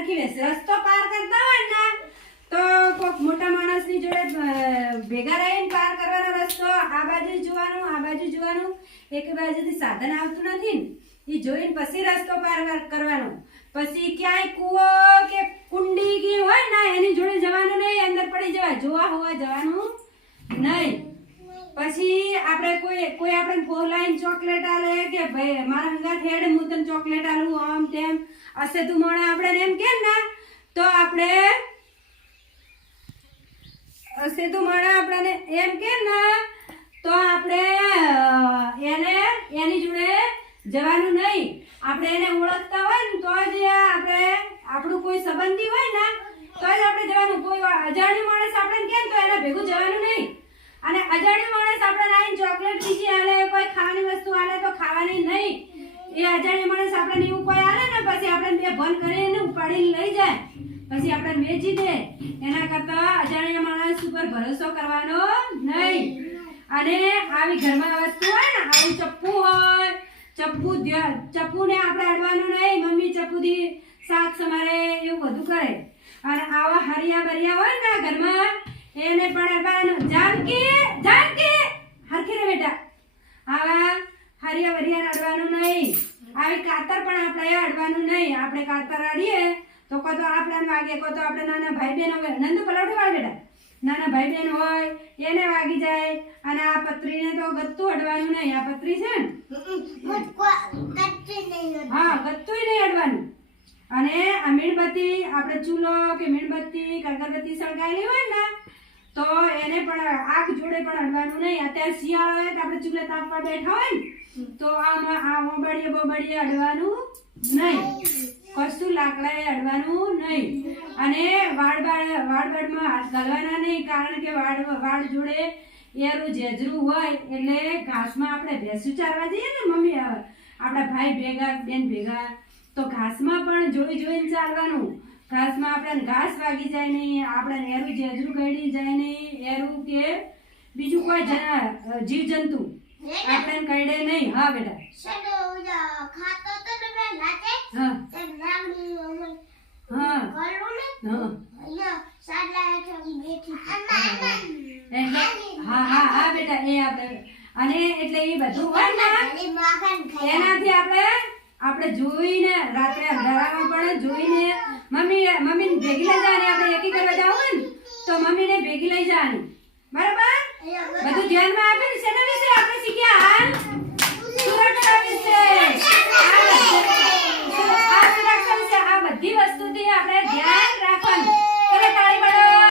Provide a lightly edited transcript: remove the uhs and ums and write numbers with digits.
હરખી વેસ રસ્તો પાર કરતા હોય ને તો કોક મોટા માણસની જોડે ભેગા રહીને પાર કરવાનો રસ્તો આ બાજુ જોવાનું એક બાજુથી સાધન આવતું નથી ને એ જોઈને પછી રસ્તો પાર કરવાનો પછી ક્યાંય કૂવો કે કુંડી કી હોય ને એની જોડે જવાનું નહીં અંદર પડી જવાય જોવા હોવા જવાનું નહીં પછી આપણે કોઈ આપણે ફોલાઈન ચોકલેટ આલે કે ભાઈ મારા હંગાથ હેડ હું તને ચોકલેટ આલું આમ તેમ હશે તું મોણે આપણે એમ કેમ ને તો આપણે હશે તું મોણે આપણને એમ કેમ ને તો આપણે એને એની જોડે જવાનું નહીં આપણે એને ઓળખતા હોય ને તો જ આપણે આપણું કોઈ સંબંધી હોય ને તો જ આપણે જવાનું કોઈ અજાણ્યું માણસ આપણે કેમ તો એના ભેગું જવાનું નહીં અને અજાણ્યું માણસ આપણે આવીને ચોકલેટ બીજી આલે કોઈ ખાવાની વસ્તુ આલે તો ખાવાની નહીં એ અજાણ્યું માણસ આપણે એવું કોઈ આલે ને પછી આપણે બે ભન કરીને ઉપાડીને લઈ જાય પછી આપણે વેચી દે એના કરતા અજાણ્યા માણસ ઉપર ભરોસો કરવાનો નહીં અને આવી ઘરમાં વસ્તુ હોય ને આવું ચપ્પુ હોય ચપ્પુને આપણે અડવાનું નહીં મમ્મી ચપ્પુથી શાક સમારે એવું બધું કરે અને આવા હરિયા બરિયા હોય ને ઘરમાં એને પણ અડવાનું જાનકી હરખી રે બેટા આવા હરિયા બરિયા અડવાનું નહીં આવી કાતર પણ આપણે અડવાનું નહીં આપણે કાતર અડીએ તો કો તો આપણે વાગે કો તો આપણે નાના ભાઈ બહેન હોય નંદુ પલાવડી વાળ બેટા નાના ભાઈ બહેન હોય એને વાગી જાય અને આ પત્રીને તો ગત્તું અડવાનું નહીં આ પત્રી છે ને હા ગત્તુંય નહીં અડવાનું અને આ મીણબત્તી આપણે ચૂલો કે મીણબત્તી અગરબત્તી સળગાવેલી હોય ને તો એને પણ આગ જોડે પણ અડવાનું નહીં અત્યારે શિયાળો હોય તો આપણે ચૂલે તાપવા બેઠા હોય ને તો આ મોબડીએ અડવાનું નહીં કશું લાકડાએ અડવાનું નહીં અને વાડમાં હાથ ઘાલવાના નહીં કારણ કે વાડ જોડે એરું જેજરું હોય એટલે ઘાસમાં આપણે ભેંસું ચારવા જઈએ ને મમ્મી આપણા ભાઈ ભેગા બેન ભેગા તો ઘાસમાં પણ જોઈને ચાલવાનું ઘાસમાં આપણે ઘાસ વાગી જાય નહીં આપણે એરું જેજરું ગળી જાય નહીં એરું કે બીજું કોઈ જીવજંતુ આપણે કઈડે નહીં હા બેટા હા બેટા એ આપણે અને એટલે એ બધું હોય ને એનાથી આપણે જોઈને રાત્રે અંધારામાં પણ જોઈને મમ્મી ભેગી લઈ જવાની આપણે એકી કરવા જાવ ને તો મમ્મીને ભેગી લઈ જવાની બરાબર બધું ધ્યાનમાં આપીને શેના વિશે આપણે